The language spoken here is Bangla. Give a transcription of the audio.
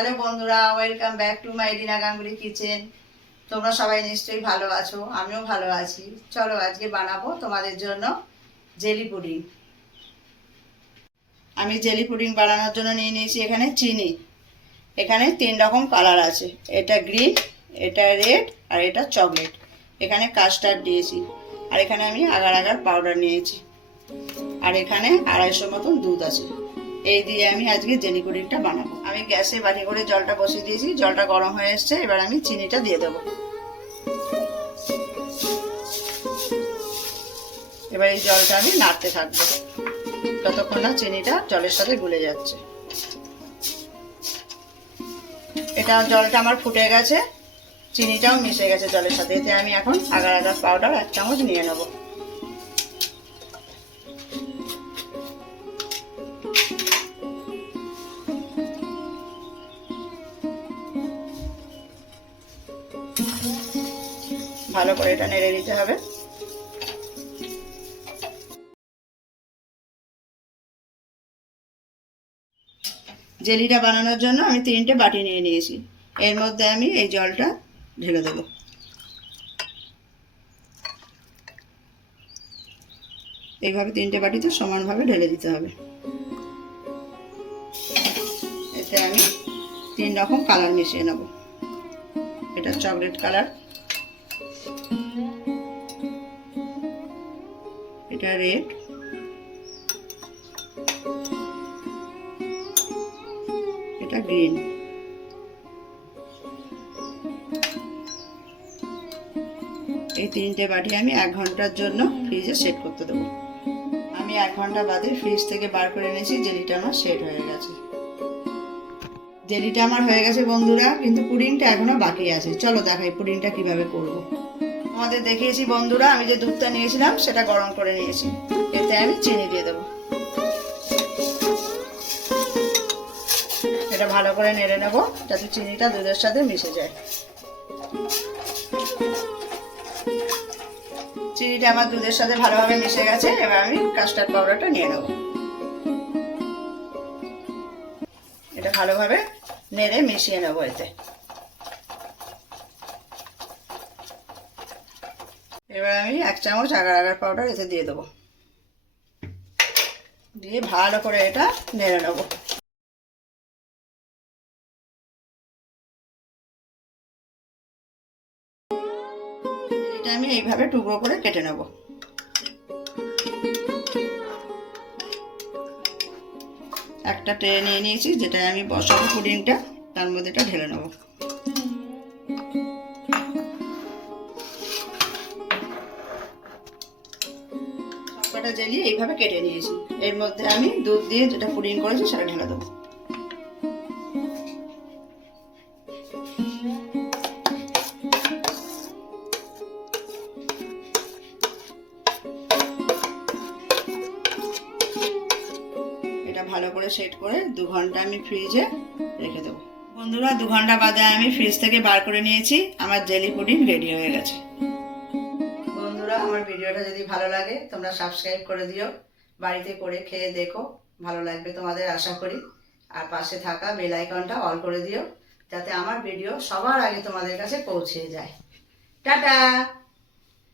হ্যালো বন্ধুরা, welcome back to my Rina Ganguly kitchen. তোমরা সবাই নিশ্চয়ই ভালো আছো, আমিও ভালো আছি। চলো আজকে বানাবো তোমাদের জন্য জেলি পুডিং। আমি জেলি পুডিং বানানোর জন্য নিয়ে নিয়েছি এখানে চিনি। এখানে 3 রকম কালার আছে, এটা গ্রিন, এটা রেড আর এটা চকলেট। এখানে কাস্টার্ড দিয়েছি, আর এখানে আমি আগার আগার পাউডার নিয়েছি, আর এখানে 250 মতন দুধ আছে। এই দিয়ে আমি আজকে জেলি পুডিংটা বানাবো। আমি গ্যাসে বাটি করে জলটা বসিয়ে দিয়েছি, জলটা গরম হয়ে এসছে। এবার আমি চিনিটা দিয়ে দেবো। এবার এই জলটা আমি নাড়তে থাকবো ততক্ষণ না চিনিটা জলের সাথে গুলে যাচ্ছে। এটা জলটা আমার ফুটে গেছে, চিনিটাও মিশে গেছে জলের সাথে। এতে আমি এখন আগার আগার পাউডার 1 চামচ নিয়ে নেবো। ভালো করে এটা নেড়ে দিতে হবে। জেলিটা বানানোর জন্য আমি 3টে বাটি নিয়ে নিয়েছি। এর মধ্যে আমি এই জলটা ঢেলে দেবো। এইভাবে 3টে বাটিতে সমানভাবে ঢেলে দিতে হবে। এতে আমি 3 রকম কালার মিশিয়ে নেব। এটা চকলেট কালার, এটা রেড, এটা গ্রিন। এই 3টে বাটি আমি 1 ঘন্টার জন্য ফ্রিজে সেট করতে দেবো। আমি 1 ঘন্টা বাদে ফ্রিজ থেকে বার করে এনেছি। জেলিটা আমার সেট হয়ে গেছে। জেলিটা আমার হয়ে গেছে বন্ধুরা, কিন্তু পুডিংটা এখনো বাকি আছে। চলো দেখাই পুডিংটা কিভাবে করব। তোমাদের দেখিয়েছি বন্ধুরা, আমি যে দুধটা নিয়েছিলাম সেটা গরম করে নিয়েছি। এতে আমি চিনি দিয়ে দেবো। এটা ভালো করে নেড়ে নেব যাতে চিনিটা দুধের সাথে মিশে যায়। চিনিটা আমার দুধের সাথে ভালোভাবে মিশে গেছে। এবার আমি কাস্টার্ড পাউডারটা নিয়ে নেব। এটা ভালোভাবে নেড়ে মিশিয়ে নেব। এতে এবার আমি 1 চামচ আগার আগার পাউডার এতে দিয়ে দেবো। দিয়ে ভালো করে এটা নেড়ে নেব। এটা আমি এইভাবে টুকরো করে কেটে নেব। একটা ট্রে নিয়ে নিয়েছি, যেটা আমি বসাবো পুডিংটা, তার মধ্যে এটা ঢেলে নেব। সবকটা জেলি এইভাবে কেটে নিয়েছি। এর মধ্যে আমি দুধ দিয়ে যেটা পুডিং করেছি সেটা ঢেলে দেবো। ভালো করে সেট করে 2 ঘন্টা আমি ফ্রিজে রেখে দেবো। বন্ধুরা 2 ঘন্টা বাদে আমি ফ্রিজ থেকে বার করে নিয়েছি। আমার জেলি পুডিং রেডি হয়ে গেছে। বন্ধুরা আমার ভিডিওটা যদি ভালো লাগে তোমরা সাবস্ক্রাইব করে দিও। বাড়িতে করে খেয়ে দেখো, ভালো লাগবে তোমাদের আশা করি। আর পাশে থাকা বেল আইকনটা অল করে দিও, যাতে আমার ভিডিও সবার আগে তোমাদের কাছে পৌঁছে যায়। টাটা।